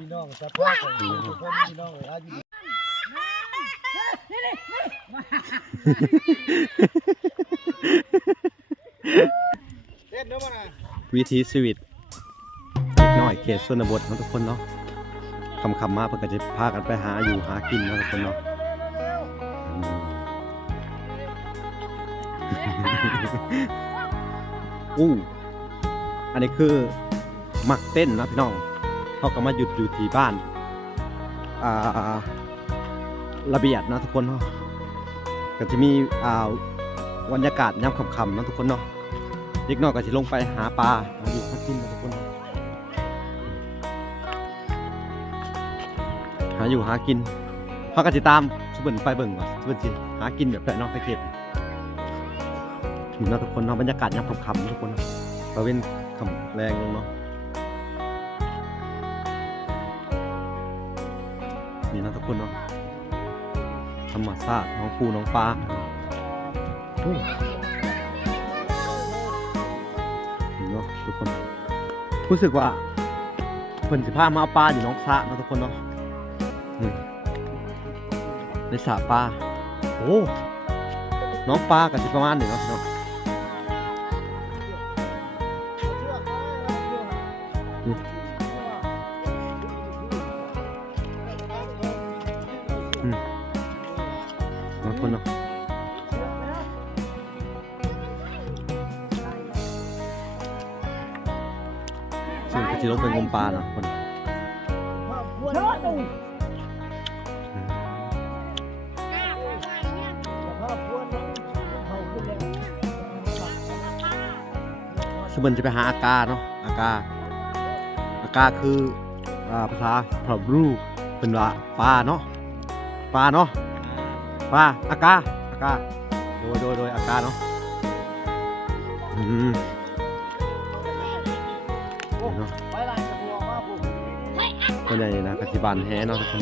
พี่น้องสภาพของทุกคนพี่น้องเลยอายุเล่นเด้อบ่น่ะวิถีชีวิตเล็กน้อยเขตชนบทเนาะทุกคนเนาะคำคำมาเพิ่นก็จะพากันไปหาอยู่หากินเนะทุกคนเนาะอู้อันนี้คือหมักเต้นนะพี่น้อง เขาก็มาหยุดอยู่ที่บ้านอ่าระเบียดนะทุกคนเนาะก็จะมีอ่าบรรยากาศยามค่ำๆนะทุกคนเนาะเด็กน้อยก็สิลงไปหาปลาหาอยู่หากินนะทุกคน หาอยู่หากินเขาก็สิตามสุบินไปเบิ่งว่าสุบินสิหากินแบบไหนเนาะตะเข็บนี่นะทุกคนเนาะบรรยากาศยามค่ำๆนะทุกคนเนาะตะเว้นคำแรงลงเนาะ คนเนาะธรรมชาติน้องปูน้องปลาโอ้เนาะทุกคนรู้สึกว่าเพิ่นสิพามาเอาปลาอยู่น้องสะนะทุกคนเนาะในสระปลาโอ้น้องปลากันสิประมาณหนี้เนาะ ปลาเนาะคนเนาะดูอืมสภาพพวนเขาขึ้นแล้วซึ่งมันจะไปหาอากาเนาะอากาอากาคือภาษาพรบรูเป็นว่าปลาเนาะปลาเนาะปลาอากาอากาโดยโดยโดยอากาเนาะ ก็ใหญ่นะกสิบานแฮเนาะทุกคน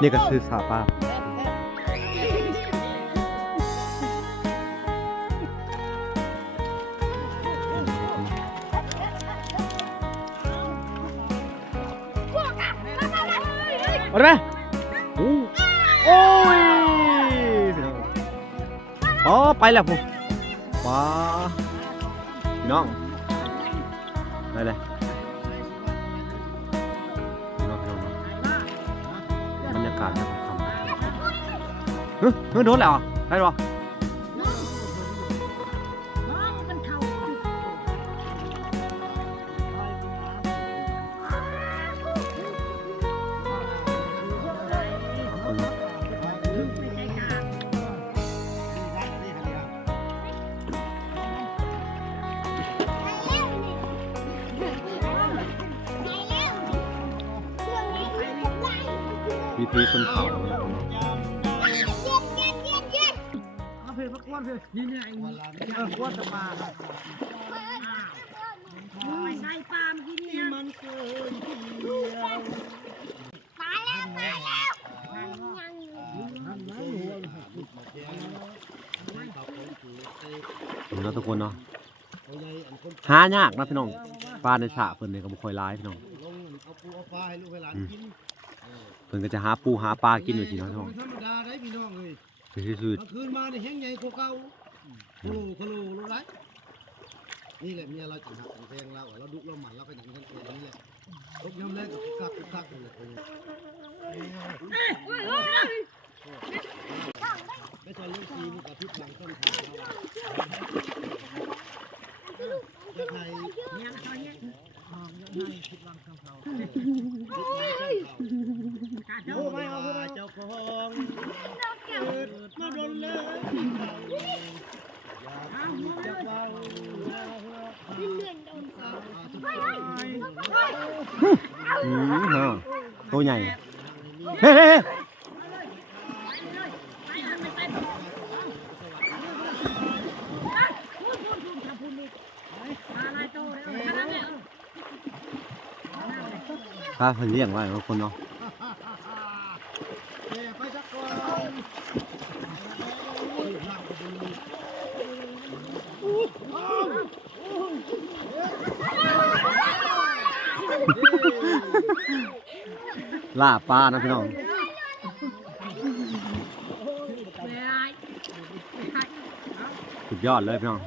นี่ก็คือสาปลาเอาได้ไหมโอ้โอ้ยพี่น้องอ๋อไปแล้วผมว้าพี่น้องได้เลยากาศนะครับคำเฮ้ยเฮ้ยโดนแล้วเหรอได้หรอ วิธีชนเผ่านะครับผมเพลพักวนเพลนี่เนี่ยไอ้เออวนสปาครับใส่ปลาเมื่อกี้นี่นะมันเคยเดียวมาแล้วมาแล้วนั่นนะหัวเนาะทุกคนเนาะเอาใหญ่อันคนหายากนะพี่น้องปลาในสระเพิ่นเนี่ยก็บ่ค่อยร้ายพี่น้องลงเอาปูเอาปลาให้ลูกให้หลานกิน พิ่นก็จะหาปูหาปลากินอยู่สิเนาะพี่น้องธรรมดาได้พี่น้องเลยไปซื่อเมื่อคืนมาเนี่ยแห้งใหญ่กว่าเก่าโอ้โหโคโลรู้ไรนี่แหละเมียเราจังหักจังแทงเราเราดุเราหมันเราก็อย่างนั้นเองนี่แหละตกยำแรกกับกักกักกักเลยไม่ใช่เรื่องซีนี่กับพิษหลังต้นขาเราจะใครยังตอนนี้มองยังไงพิษหลังต้นเขาพิษห ลังต้นเขากาเจ้าโดไม่เอาเจ้าของเกิดมาโดนเลยอยากจะเว้าขึ้นเดือนโดนๆอืมเนาะตัวใหญ่เฮ้ยเฮ้ยเฮ้ย ไปเอาไปไปพูดพูดพูดทำพูดนี่ปลาลายโตเลยขนาดนี้ ปลาเพิ่นเลี้ยงไว้ทุกคนเนาะล่าปลานะพี่น้องสุดยอดเลยพี่น้อง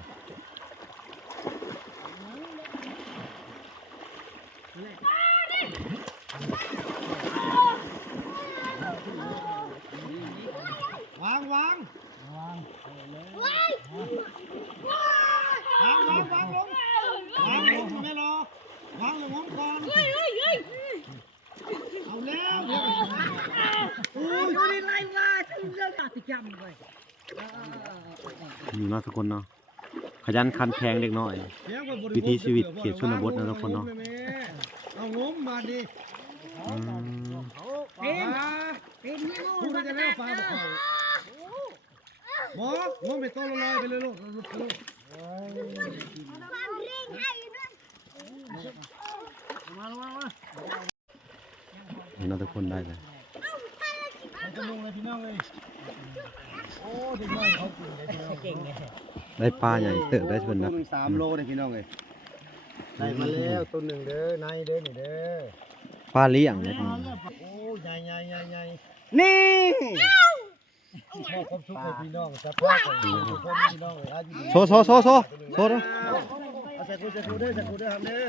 วางวางวางวางวางวางลงวางลงไม่รอวางลงงมก่อนเอาแล้วเดี๋ยว โอ้ยไม่ไรว่าฉันเรื่องติดจำเลย นี่เนาะทุกคนเนาะขยันขันแข็งเด็กน้อยเดี๋ยวก็บริวิถีชีวิตเขตชนบทนะทุกคนเนาะเอางมมาดิอืมเป็นเป็นนี่พูงูดมันจะจะได้ได้ปปลาลาเขาบอกงมไปต้นลอยไปเลยลูกลูกลูกนี่เนาะทุกคนได้เลยมัน จะลงเลยพี่น้องเลย โอ้เด็กน้อยเขาเก่งเลยพี่น้องเก่งเลยได้ปลาใหญ่เติบได้ชนนะสามโลเลยพี่น้องเลยได้มาแล้วตัวหนึ่งเด้อนายเด้อนี่เด้อปลาเลี้ยงเลยพี่น้องโอ้ใหญ่ใหญ่ใหญ่ใหญ่นี่พ่อครบทุกคนพี่น้องจะพ่อทุกคนพี่น้องเลยอายุโซโซโซโซโซเด้อเอาใส่กูใส่กูเด้อใส่กูเด้อทำเด้อ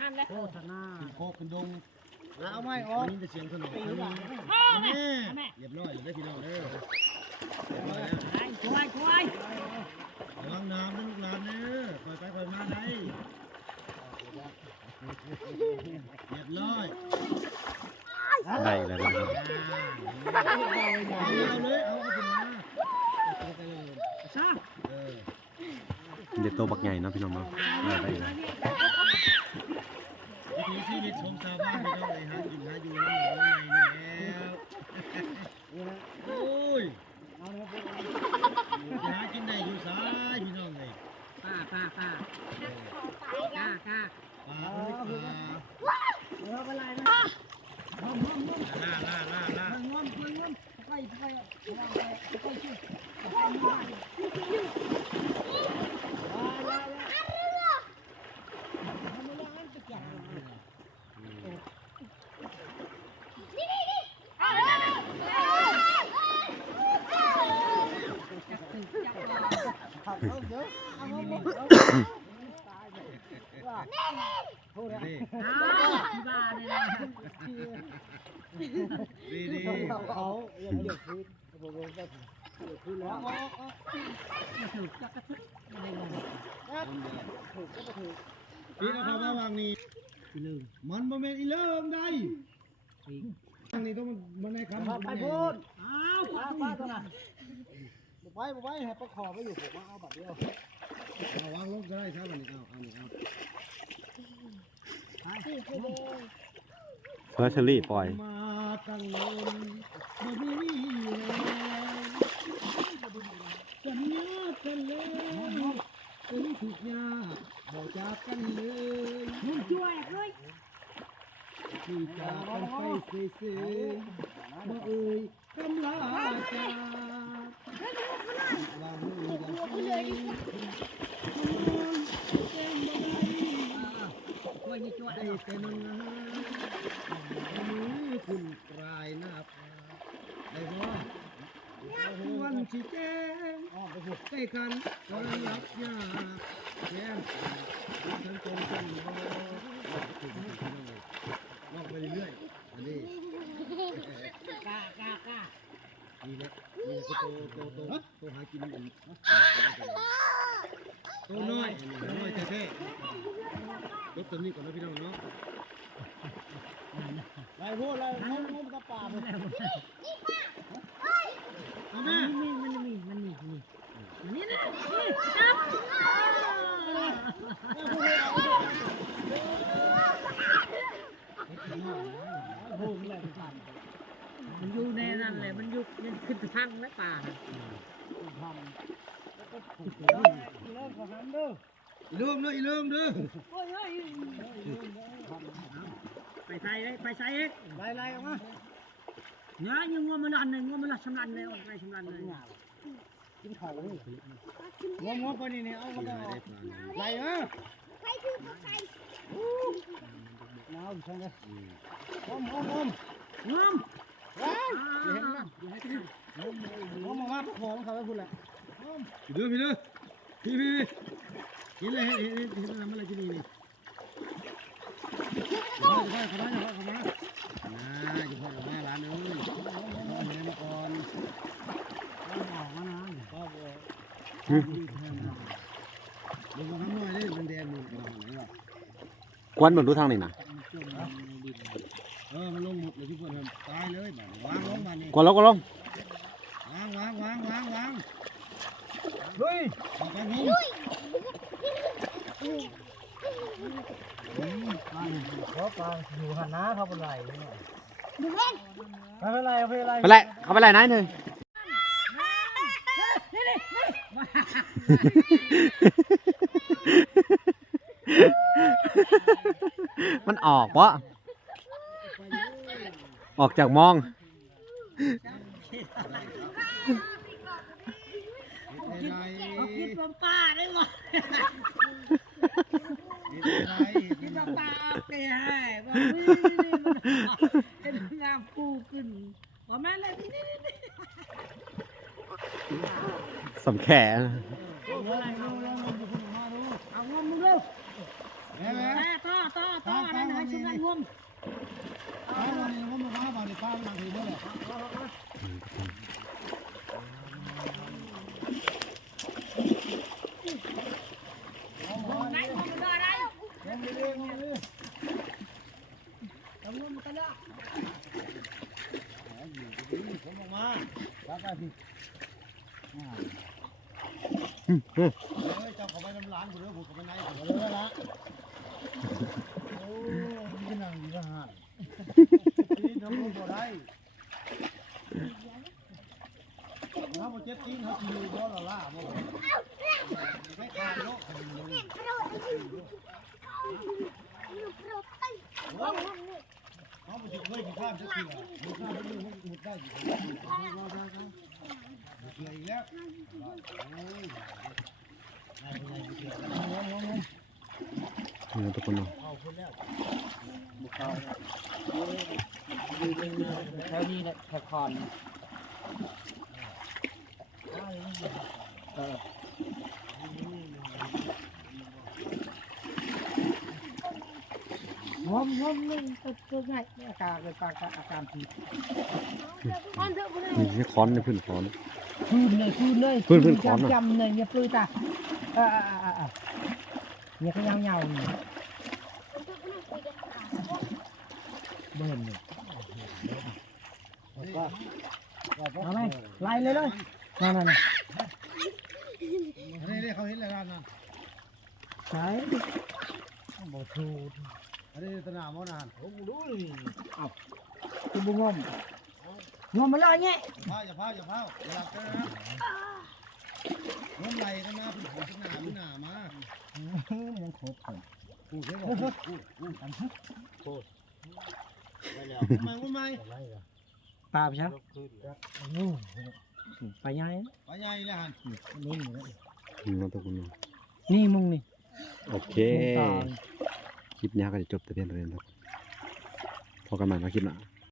พันแล้วโฆษณาโคกขึ้นดง เอาไม้ออกนี่จะเสียงขนมนี่เรียบร้อยเลยพี่น้องเด้อเรียบร้อยแล้วไอ้ควายควยระวังน้ำนะลูกหลานเด้อคอยไปคอยมาได้เรียบร้อยได้แล้วน้องเอาเลยเอาเอาขึ้นมาไปเลยซะเออเด็ดโตบักใหญ่นะพี่น้องเนาะได้เลย ถีชีวิตของชาวบ้านพี่น้องเลยหากินหาอยู่น้ำหนองน้ำในนี่แล้วโอ้ยหากินได้อยู่สายพี่น้องเลยป้าป้าป้าป้าป้าปลาเอ้าปลาเออเป็นไรนะล่าล่าล่าล่า งอมงอมไปไปไปไปชื่อไปไม่ได้ นี่ อ้าวที่บ้านเลยนะ นี่นี่เขาเรียกเรียกพื้นผมลงไปพื้นแล้วถูกจักรทึกถูกก็ถูกพี่เราเข้ามาวางนี่ที่ลืมมันบ่แม่นอีเลิ่มได้ทางนี้ต้องมันในคำไปพูดอ้าวป้าป้าตัวน่ะไปบุไปให้ประคอไปอยู่ผมว่าเอาแบบเดียวเอาวางลงก็ได้ครับอันนี้เอาอานี่เอาไป เฟอร์เชอรี่ปล่อยมาตั้งลมบ่มีแล้วสัญญากันแล้วถึงทุกยากบ่จากกันเลยมึงช่วยเลยที่จากกันไปเซ่ๆบ่เอ่ยคำลาจากวางมืออย่างนี้ ช่วยนี่ช่วย ได้แต่นานมือคุณกลายหน้าผาได้บ่วันที่แจ้งใกล้กันก็รับยาแก้มฉันตรงกันบ่ลอกไปเรื่อยๆอันนี้กล้ากล้ากล้านี่แหละนี่คือโตโตโตโตหากินอีกโตน้อยน้อยแท้ๆลบตัวนี้ก่อนนะพี่น้องเนาะไปพูดเลยงมงมกระป่าไปแม่มันมีมันมีมันมีนี่นี่นะนี่จับ มันอยู่ในนั่นแหละมันอยู่มันขึ้นทางแล้วป่าเริ่มกับหันเด้ออีเริ่มเด้ออีเริ่มด้อไปใส่ไปใส่เอ็กไล่ไล่ออกมาเนี่ยยังงวมันอันหนึ่งงวมันละชำรันเลยออกไปชำรันเลย กินข้าวนี่งมงมไปนี่นี่เอามาได้ได้ปลาไล่เออเอยู่ช่างเลยอมอมอมงามว้าวเห็นไหมอมออกมาประคองเขาไว้คุณแหละพี่เด้อพี่เด้อพี่พี่พี่กินเลยเห็นเห็นเห็นน้ำอะไรกินนี่นี่เข้ามาเข้ามาเข้ามาน่าจะพอกับมาร้านนึงเอาเห็นมาก่อน ออกมานะ ป้าบอก ดูมาข้างนอกนี่มันแดงมันกระดองไหนวะกวนเบิ่งดูทางนี่นะเออมันลงหมดเลยทุกคนครับตายเลยบ้านวางลงบ้านนี่กวนแล้วก็ลงวางวางวางวางวางเฮ้ยเอาไปงงขอปลาอยู่หันน้าเขาเป็นไรเนี่ยดูเล่นไม่เป็นไรไม่เป็นไรไปไล่เขาไปไล่ไหนหนึ่ง มันออกวะออกจากมองเป็นไรเอากินปลาปลาได้หมดเป็นไรกินปลาปลาเอาไปให้ว่านี่นี่มันเป็นงามปูขึ้นว่าแม่เลยนี่นี่นี่ สำแขนเอางมมึงเร็วแม่แม่แม่ต่อต่อต่อนั่นให้ชุดนั้นงมป้าวันนี้ผมมาบ้านนี่ป้ามาถึงแล้วไหนงมได้ได้เอาเงินมากันละผมออกมาป้าไปพี่ เฮ้ยเจ้าเขาไปน้ำร้านผมเด้อผมเขาไปไหนผมเลยละโอ้ยนั่งอยู่ห่างตีนทำลูกบ่ได้ถ้าบ่เจ็บตีนเขาตีบ่ละล่าบ่ไม่ขาดโลกเขาบ่สิเคยสิข้ามสักทีอะบ่ข้ามไปอยู่มันมุดได้ เชื่ออีกแล้วโอ้ยนายเป็นไงเชื่อนี่ทุกคนเนาะแถวนี้เนี่ยแถวคอนงมงมนึงตัวใหญ่อาการเลยอากอาการผิดนี่นี่ค้อนนี่พื้นค้อน คืนเลยคืนเลยพื้นพื้นขอนน่ะจำๆเลยอย่าปลื้ตาอ่าอ่าอ่าอ่าเนี่ยเขาเงาๆนี่เบิ่นนี่เอาไหมไล่เลยเลยนั่นนั่นอันนี้เขาเห็นแล้วนะใช่บ่ถูกอันนี้ตนาหมอนานผมรู้เลยคือบุงม งมมาเลยเนี่ยพาอย่าพาอย่าพาอย่าหลับกันนะน้ำไหลกันมาเป็นหัวเป็นหนาเป็นหนามายังครบผมพูดใช่ป่ะพูดพูดพูดพูดไปแล้วทำไมทำไมปลาไปช่างไปยังไงไปใหญ่เลยฮันนี่นี่นะทุกคนเนาะนี่มึงนี่โอเคมึงต่อคลิปนี้ก็จะจบแต่เพียงเท่านี้ครับพอกันใหม่มาคลิปหน้า